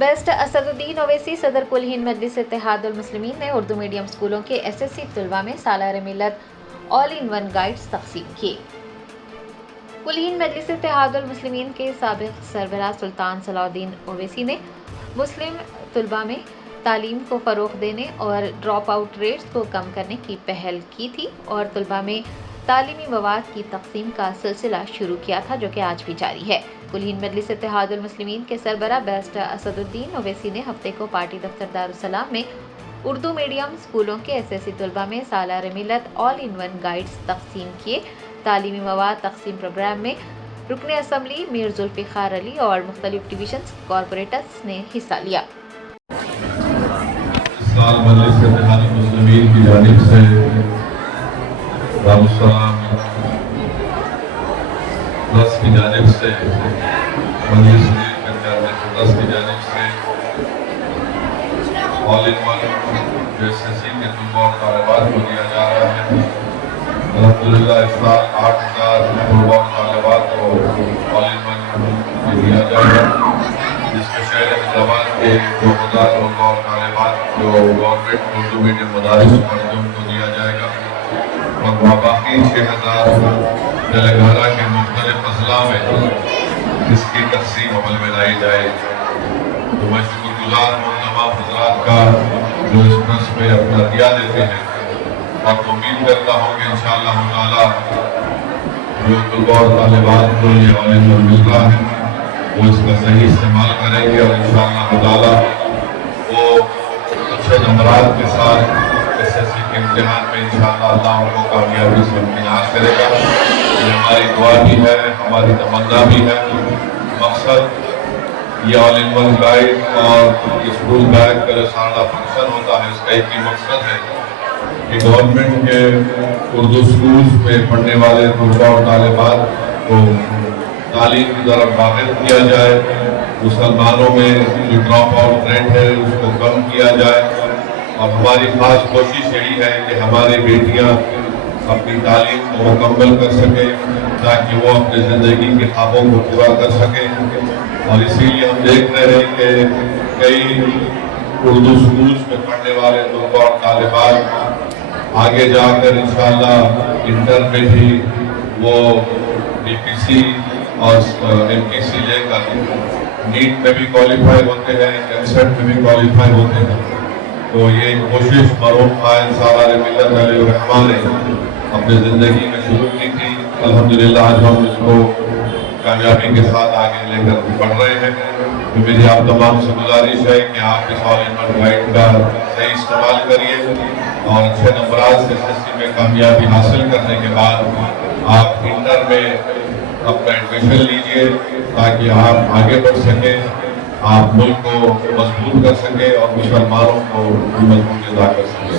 Best Asad الدین اویسی صدر کل ہند مجلس اتحاد المسلمین نے اردو میڈیم اسکولوں کے SSC طلباء میں سالار ملت آل ان ون گائیڈز تقسیم کیے۔ کل ہند مجلس اتحاد المسلمین کے سابق سربراہ سلطان صلاح الدین اویسی نے مسلم طلباء میں تعلیم کو فروغ دینے اور ڈراپ آؤٹ ریٹس کو کم کرنے کی پہل کی تھی اور طلباء میں تعلیمی مواد کی تقسیم کا سلسلہ شروع کیا تھا، جو کہ آج بھی جاری ہے۔ کل ہند مجلس اتحاد المسلمین کے سربراہ بیسٹ اسد الدین اویسی نے ہفتے کو پارٹی دفتر دارالسلام میں اردو میڈیم اسکولوں کے SSC طلباء میں سالار ملت آل ان ون گائیڈز تقسیم کیے۔ تعلیمی مواد تقسیم پروگرام میں رکن اسمبلی میر ذوالفقار علی اور مختلف ڈویژنز کارپوریٹرز نے حصہ لیا۔ سال مجلس اتحاد المسلمین کی جانب سے دارالسلام پلس کی جانب سے مجلس پلس کی جانب سے آل ان ون SSC کے طلباء اور طالبات کو دیا جا رہا ہے۔ الحمدللہ اس سال 8,000 طلباء اور طالبات کو آل ان ون دیا جائے گا، جس میں شہر حیدرآباد کے 2,000 طلباء اور طالبات جو گورنمنٹ اردو میڈیم مدارس پڑھتے ہیں ان کو دیا جائے گا، اور باقی 6,000 تلنگانہ کے مختلف اضلاع میں اس کی تقسیم عمل میں لائی جائے گی۔ تو میں شکر گزار ہوں تمام حضرات کا جو اس پرس میں اپنا دیا دیتے ہیں، اور امید کرتا ہوں کہ انشاءاللہ تعالیٰ جو طلباء اور طالبات کو یہ آل ان ون مل رہا ہے وہ اس کا صحیح استعمال کریں گے، اور انشاءاللہ تعالیٰ وہ اچھے نمبرات کے ساتھ SSC کے امتحان میں انشاءاللہ اللہ ان کو کامیابی سے امتحان کرے گا۔ یہ ہماری دعا بھی ہے، ہماری تمنا بھی ہے۔ مقصد یہ آل ان ون گائیڈ اور اسکول بیگ کا جو سارا فنکشن ہوتا ہے، اس کا ایک ہی مقصد ہے کہ گورنمنٹ کے اردو سکولز میں پڑھنے والے طلباء اور طالبات کو تعلیم کی طرف راغب کیا جائے، مسلمانوں میں جو ڈراپ آؤٹ ریٹ ہے اس کو کم کیا جائے، اور ہماری خاص کوشش یہی ہے کہ ہماری بیٹیاں اپنی تعلیم کو مکمل کر سکیں تاکہ وہ اپنے زندگی کے خوابوں کو پورا کر سکیں۔ اور اسی لیے ہم دیکھ رہے ہیں کہ کئی اردو سکولز میں پڑھنے والے طلباء اور طالبات آگے جا کر انشاءاللہ انٹر میں بھی وہ BPC اور MPC لے کر نیٹ میں بھی کوالیفائی ہوتے ہیں، MSET میں بھی کوالیفائی ہوتے ہیں۔ تو یہ کوشش مرحوم قائد سالار ملت علیہ الرحمٰن نے اپنے زندگی میں شروع کی تھی۔ الحمدللہ آج ہم اس کو کامیابی کے ساتھ آگے لے کر بڑھ رہے ہیں۔ تو میری آپ تمام سے گزارش ہے کہ آپ اس آل ان ون گائیڈ کا صحیح استعمال کریے، اور اچھے نمبرات سے SSC میں کامیابی حاصل کرنے کے بعد آپ انٹر میں اپنا ایڈمیشن لیجئے تاکہ آپ آگے بڑھ سکیں، آپ ملک کو مضبوط کر سکیں اور مسلمانوں کو بھی مضبوط ادا کر سکیں۔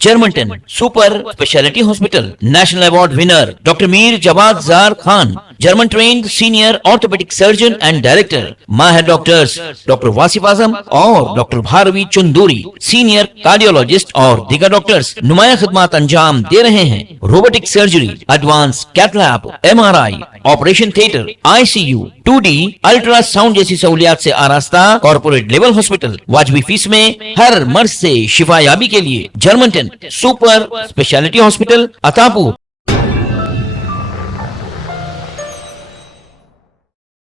Germanten super speciality hospital national award winner doctor Mir Jawad Zar Khan, German trained senior orthopaedic surgeon and director, ماہر ڈاکٹرز ڈاکٹر واصف اعظم اور doctor Bharavi Chanduri, senior cardiologist اور دیگر ڈاکٹرز نمایاں خدمات انجام دے رہے ہیں۔ Robotic surgery, advance cath lab, MRI، operation theatre, ICU، 2D ultrasound جیسی سہولیات سے آراستہ کارپوریٹ لیول ہاسپٹل، واجبی فیس میں ہر مرض سے شفا یابی کے لیے جرمنٹن سپر اسپیشلٹی ہاسپٹل، عطاپور۔